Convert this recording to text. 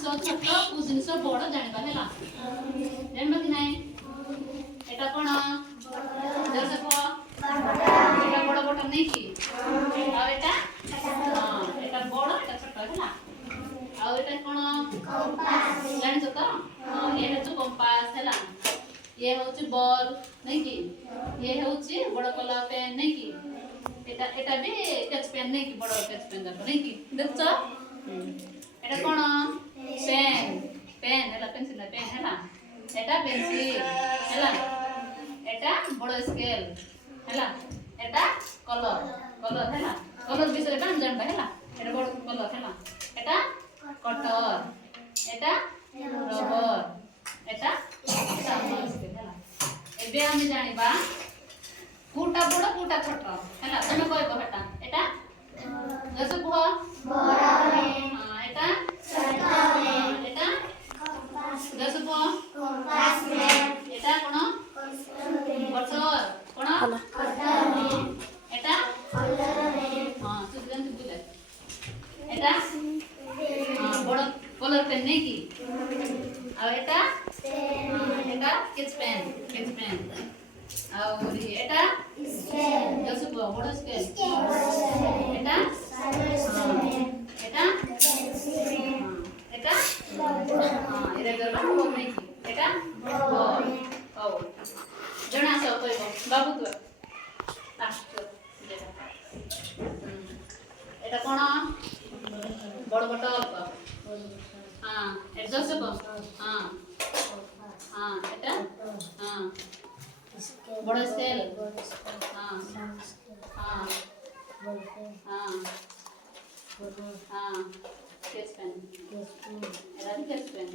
ଜିନିଷ ଛୋଟ କୋଉ ଜିନିଷ ବଡ଼ ଜାଣିବା ହେଲା ଜାଣିବା କି ନାହିଁ ଏଟା କ'ଣ ଜୋରସେ କୁହ ଏଟା ବଡ଼ ବଟନ नहीं କି ଆଉ ଏଟା ହଁ ଏଟା ବଡ଼ ଏଟା ଛୋଟ ହେଲା ଆଉ ଏଟା କ'ଣ କମ୍ପାସ ଜାଣିଛ ତ ହଁ ये ହେଉଛି କମ୍ପାସ ହେଲା ये ହେଉଛି ବଲ୍ नहीं କି ये ହେଉଛି ବଡ଼ କଲର ପେନ୍ नहीं କି এটা এটা भी कैच पेन नहीं कि बड़ा कैच पेन जाको नहीं कि देखछ एटा कोन पेन पेन हैला पेंसिल पेन हैला एटा पेंसिल हैला एटा बड़ा स्केल हैला एटा कलर कलर हैला कलर विषय बा जानबा हैला एटा बड़ा कलर हैला एटा कटर एटा रबर एटा सामन स्केल हैला एबे हम जानिबा कोटा बड़ कोटा छोट हैला तुम कहबो हेटा एटा जैसे कुह बड़ा में हां एटा छोटा में एटा कंपास जैसे कुह कंपास में एटा कोन कटर कोन कटर में एटा कलर में हां सुजन बुले एटा हां बड़ कलर पेन नहीं की आ एटा एटा स्केच पेन और एटा स्केल जैसे बड़ा स्केल एटा एटा एटा हां इरेजर बा हो नहीं एटा बॉल ओ जना से कहबो बाबू तू एटा कोन बड़ बटल हां एटा जैसे हां हां एटा हां बड़ा स्केल हाँ हाँ हाँ हाँ स्केच पेन एटा भी स्केच पेन